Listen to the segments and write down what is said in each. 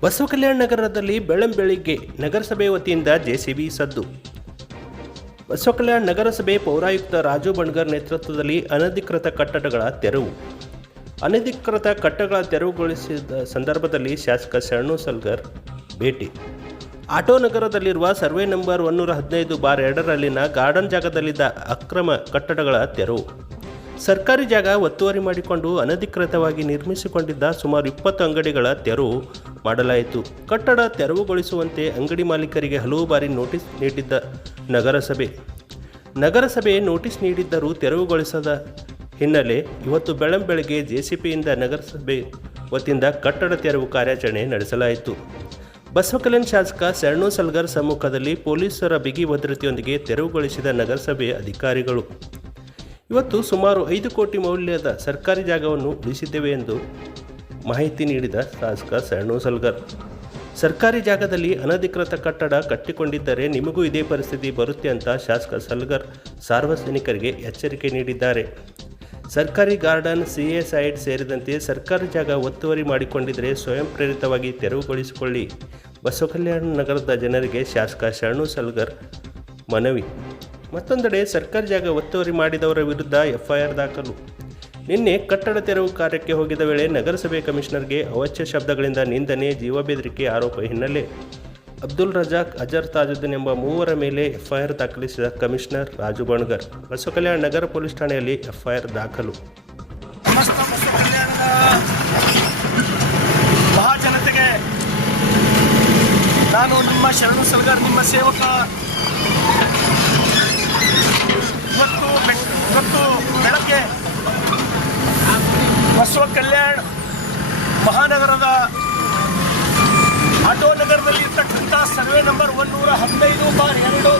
ಬಸವಕಲ್ಯಾಣ ನಗರದಲ್ಲಿ ಬೆಳ್ಳಂಬೆಳಿಗ್ಗೆ ನಗರಸಭೆ ವತಿಯಿಂದ ಜೆಸಿಬಿ ಸದ್ದು. ಬಸವಕಲ್ಯಾಣ ನಗರಸಭೆ ಪೌರಾಯುಕ್ತ ರಾಜು ಬಣ್ಗರ್ ನೇತೃತ್ವದಲ್ಲಿ ಅನಧಿಕೃತ ಕಟ್ಟಡಗಳ ತೆರವು. ಅನಧಿಕೃತ ಕಟ್ಟಡಗಳ ತೆರವುಗೊಳಿಸಿದ ಸಂದರ್ಭದಲ್ಲಿ ಶಾಸಕ ಶರಣು ಸಲ್ಗರ್ ಭೇಟಿ. ಆಟೋ ನಗರದಲ್ಲಿರುವ ಸರ್ವೆ ನಂಬರ್ ಒನ್ನೂರ ಹದಿನೈದು ಬಾರ್ ಎರಡರಲ್ಲಿನ ಗಾರ್ಡನ್ ಜಾಗದಲ್ಲಿದ್ದ ಅಕ್ರಮ ಕಟ್ಟಡಗಳ ತೆರವು. ಸರ್ಕಾರಿ ಜಾಗ ಒತ್ತುವರಿ ಮಾಡಿಕೊಂಡು ಅನಧಿಕೃತವಾಗಿ ನಿರ್ಮಿಸಿಕೊಂಡಿದ್ದ ಸುಮಾರು ಇಪ್ಪತ್ತು ಅಂಗಡಿಗಳ ತೆರವು ಮಾಡಲಾಯಿತು. ಕಟ್ಟಡ ತೆರವುಗೊಳಿಸುವಂತೆ ಅಂಗಡಿ ಮಾಲೀಕರಿಗೆ ಹಲವು ಬಾರಿ ನೋಟಿಸ್ ನೀಡಿದ್ದ ನಗರಸಭೆ. ನಗರಸಭೆ ನೋಟಿಸ್ ನೀಡಿದ್ದರೂ ತೆರವುಗೊಳಿಸದ ಹಿನ್ನೆಲೆ ಇವತ್ತು ಬೆಳಂಬೆಳಗ್ಗೆ ಜೆಸಿಪಿಯಿಂದ ನಗರಸಭೆ ವತಿಯಿಂದ ಕಟ್ಟಡ ತೆರವು ಕಾರ್ಯಾಚರಣೆ ನಡೆಸಲಾಯಿತು. ಬಸವಕಲ್ಯಾಣ ಶಾಸಕ ಶರಣು ಸಲ್ಗರ್ ಸಮ್ಮುಖದಲ್ಲಿ ಪೊಲೀಸರ ಬಿಗಿ ಭದ್ರತೆಯೊಂದಿಗೆ ತೆರವುಗೊಳಿಸಿದ ನಗರಸಭೆ ಅಧಿಕಾರಿಗಳು. ಇವತ್ತು ಸುಮಾರು ಐದು ಕೋಟಿ ಮೌಲ್ಯದ ಸರ್ಕಾರಿ ಜಾಗವನ್ನು ಉಳಿಸಿದ್ದೇವೆ ಎಂದು ಮಾಹಿತಿ ನೀಡಿದ ಶಾಸಕ ಶರಣು ಸಲ್ಗರ್. ಸರ್ಕಾರಿ ಜಾಗದಲ್ಲಿ ಅನಧಿಕೃತ ಕಟ್ಟಡ ಕಟ್ಟಿಕೊಂಡಿದ್ದರೆ ನಿಮಗೂ ಇದೇ ಪರಿಸ್ಥಿತಿ ಬರುತ್ತೆ ಅಂತ ಶಾಸಕ ಸಲ್ಗರ್ ಸಾರ್ವಜನಿಕರಿಗೆ ಎಚ್ಚರಿಕೆ ನೀಡಿದ್ದಾರೆ. ಸರ್ಕಾರಿ ಗಾರ್ಡನ್, ಸಿಎ ಸೈಡ್ ಸೇರಿದಂತೆ ಸರ್ಕಾರಿ ಜಾಗ ಒತ್ತುವರಿ ಮಾಡಿಕೊಂಡಿದ್ದರೆ ಸ್ವಯಂ ಪ್ರೇರಿತವಾಗಿ ತೆರವುಗೊಳಿಸಿಕೊಳ್ಳಿ. ಬಸವಕಲ್ಯಾಣ ನಗರದ ಜನರಿಗೆ ಶಾಸಕ ಶರಣು ಸಲ್ಗರ್ ಮನವಿ. ಮತ್ತೊಂದೆಡೆ ಸರ್ಕಾರಿ ಜಾಗ ಒತ್ತುವರಿ ಮಾಡಿದವರ ವಿರುದ್ಧ ಎಫ್ಐಆರ್ ದಾಖಲು. ನಿನ್ನೆ ಕಟ್ಟಡ ತೆರವು ಕಾರ್ಯಕ್ಕೆ ಹೋಗಿದ ವೇಳೆ ನಗರಸಭೆ ಕಮಿಷನರ್ಗೆ ಅವಾಚ್ಯ ಶಬ್ದಗಳಿಂದ ನಿಂದನೆ ಜೀವ ಬೆದರಿಕೆ ಆರೋಪ ಹಿನ್ನೆಲೆ. ಅಬ್ದುಲ್ ರಜಾಕ್, ಅಜರ್ ತಾಜುದ್ದೀನ್ ಎಂಬ ಮೂವರ ಮೇಲೆ ಎಫ್ಐಆರ್ ದಾಖಲಿಸಿದ ಕಮಿಷನರ್ ರಾಜು ಬಣ್ಗರ್. ಬಸವಕಲ್ಯಾಣ ನಗರ ಪೊಲೀಸ್ ಠಾಣೆಯಲ್ಲಿ ಎಫ್ಐಆರ್ ದಾಖಲು. ಮಹಾಜನತೆಗೆ ನಾನು ನಿಮ್ಮ ಶರಣು ಸಲ್ಗಾರ್, ನಿಮ್ಮ ಸೇವಕ. ಇವತ್ತು ಇವತ್ತು ಬೆಳಗ್ಗೆ ಬಸವ ಕಲ್ಯಾಣ್ ಮಹಾನಗರದ ಆಟೋ ನಗರದಲ್ಲಿ ಇರ್ತಕ್ಕಂಥ ಸರ್ವೆ ನಂಬರ್ ಒನ್ನೂರ ಹದಿನೈದು ಬಾರ್ ಎರಡು.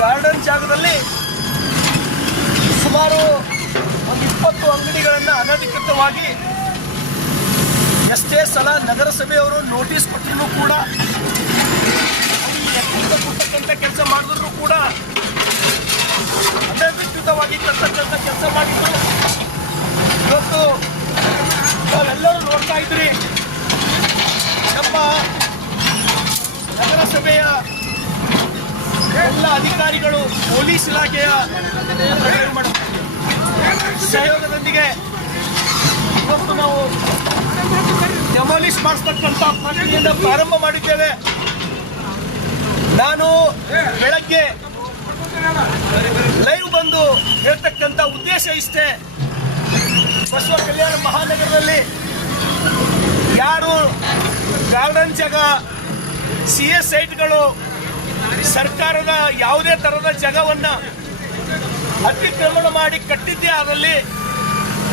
ಗಾರ್ಡನ್ ಜಾಗದಲ್ಲಿ ಸುಮಾರು ಒಂದು ಇಪ್ಪತ್ತು ಅಂಗಡಿಗಳನ್ನು ಅನಧಿಕೃತವಾಗಿ ಎಷ್ಟೇ ಸಲ ನಗರಸಭೆಯವರು ನೋಟಿಸ್ ಕೊಟ್ಟರೂ ಕೂಡ. ಎತ್ತಿಂದ ಕೊಡ್ತಕ್ಕಂಥ ಕೆಲಸ ಮಾಡಿದ್ರು ಕೂಡ ಅನಧಿಕೃತವಾಗಿ ಕರ್ತಕ್ಕಂಥ ಕೆಲಸ ಮಾಡಿದ್ರು ಇವತ್ತು ನಾವೆಲ್ಲರೂ ನೋಡ್ತಾ ಇದ್ರಿ ನಮ್ಮ ನಗರಸಭೆಯ ಎಲ್ಲ ಅಧಿಕಾರಿಗಳು, ಪೊಲೀಸ್ ಇಲಾಖೆಯ ಸಹಯೋಗದೊಂದಿಗೆ ಇವತ್ತು ನಾವು ಡೆಮಾಲಿಷ್ ಮಾಡಿಸ್ತಕ್ಕಂಥ ಪ್ರಕ್ರಿಯೆಯನ್ನು ಪ್ರಾರಂಭ ಮಾಡಿದ್ದೇವೆ. ನಾನು ಬೆಳಗ್ಗೆ ಲೈವ್ ಬಂದು ಹೇಳ್ತಕ್ಕಂಥ ಉದ್ದೇಶ ಇಷ್ಟೇ. ಬಸವ ಕಲ್ಯಾಣ ಮಹಾನಗರದಲ್ಲಿ ಯಾರು ಗಾರ್ಡನ್ ಜಾಗ ಸಿ ಎಸ್ ಸೈಟ್ಗಳು ಸರ್ಕಾರದ ಯಾವುದೇ ತರಹದ ಜಗವನ್ನ ಅತಿಕ್ರಮಣ ಮಾಡಿ ಕಟ್ಟಿದ್ದೇ ಅದರಲ್ಲಿ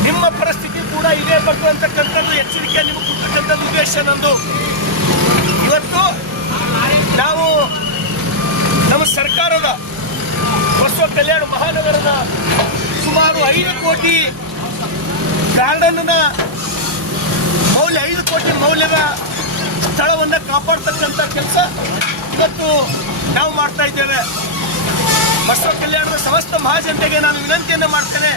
ನಿಮ್ಮ ಪರಿಸ್ಥಿತಿ ಕೂಡ ಇದೇ ಬಗ್ಗೆ ಅಂತಕ್ಕಂಥದ್ದು ಎಚ್ಚರಿಕೆ, ನಿಮಗೆ ಕೊಡ್ತಕ್ಕಂಥದ್ದು ಉದ್ದೇಶ ನಂದು. ಇವತ್ತು ನಾವು ನಮ್ಮ ಸರ್ಕಾರದ ಬಸವ ಕಲ್ಯಾಣ ಮಹಾನಗರದ ಸುಮಾರು ಐದು ಕೋಟಿ ಗಾರ್ಡನ್ನ ಮೌಲ್ಯ, ಐದು ಕೋಟಿ ಮೌಲ್ಯದ ಸ್ಥಳವನ್ನು ಕಾಪಾಡ್ತಕ್ಕಂಥ ಕೆಲಸ ಇವತ್ತು ನಾವು ಮಾಡ್ತಾ ಇದ್ದೇವೆ. ಬಸವ ಕಲ್ಯಾಣದ ಸಮಸ್ತ ಮಹಾಜನತೆಗೆ ನಾನು ವಿನಂತಿಯನ್ನು ಮಾಡ್ತೇನೆ.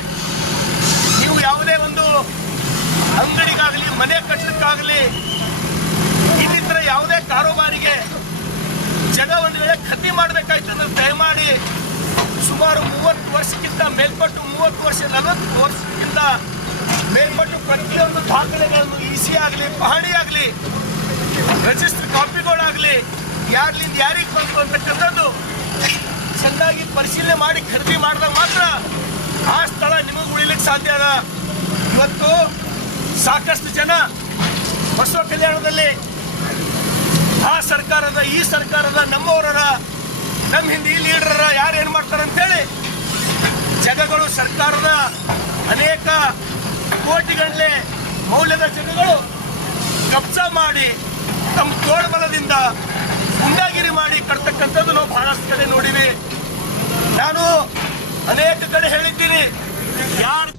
ನೀವು ಯಾವುದೇ ಒಂದು ಅಂಗಡಿಗಾಗಲಿ, ಮನೆ ಕಟ್ಟಕ್ಕಾಗಲಿ ಇನ್ನಿತರ ಯಾವುದೇ ಕಾರೋಬಾರಿಗೆ ಜಗ ಒಂದು ವೇಳೆ ಖರೀದಿ ಮಾಡಬೇಕಾಯ್ತು ಅಂದ್ರೆ ದಯಮಾಡಿ ಸುಮಾರು ಮೂವತ್ತು ವರ್ಷಕ್ಕಿಂತ ಮೇಲ್ಪಟ್ಟು ಮೂವತ್ತು ವರ್ಷ, ನಲವತ್ತು ವರ್ಷಕ್ಕಿಂತ ಮೇಲ್ಪಟ್ಟು ಪ್ರತಿಯೊಂದು ದಾಖಲೆಗಳನ್ನು ಸಿ ಆಗಲಿ, ಪಹಣಿ ಆಗಲಿ ರಿಜಿಸ್ಟರ್ ಕಾಪಿಗಳಾಗಲಿ ಯಾರ್ಲಿಂದ ಯಾರಿಗೆ ಬಂತು ಅಂತಕ್ಕಂಥದ್ದು ಚೆನ್ನಾಗಿ ಪರಿಶೀಲನೆ ಮಾಡಿ ಖರೀದಿ ಮಾಡಿದಾಗ ಮಾತ್ರ ಆ ಸ್ಥಳ ನಿಮಗೆ ಉಳಿಲಿಕ್ಕೆ ಸಾಧ್ಯ ಅದ. ಇವತ್ತು ಸಾಕಷ್ಟು ಜನ ಬಸವ ಕಲ್ಯಾಣದಲ್ಲಿ ಆ ಸರ್ಕಾರದ, ಈ ಸರ್ಕಾರದ ನಮ್ಮವರರ ನಮ್ಮ ಹಿಂದೆ ಈ ಲೀಡರ ಯಾರು ಏನು ಮಾಡ್ತಾರೆ ಅಂತೇಳಿ ಜಗಗಳು, ಸರ್ಕಾರದ ಅನೇಕ ಕೋಟಿಗಟ್ಟಲೆ ಮೌಲ್ಯದ ಜಗಗಳು ಕಬ್ಜಾ ಮಾಡಿ ತಮ್ಮ ತೋಳ್ಬಲದಿಂದ ಕಟ್ತಕ್ಕಂಥದ್ದು ನಾವು ಬಹಳಷ್ಟು ಕಡೆ ನೋಡಿವಿ. ನಾನು ಅನೇಕ ಕಡೆ ಹೇಳಿದ್ದೀನಿ ಯಾರು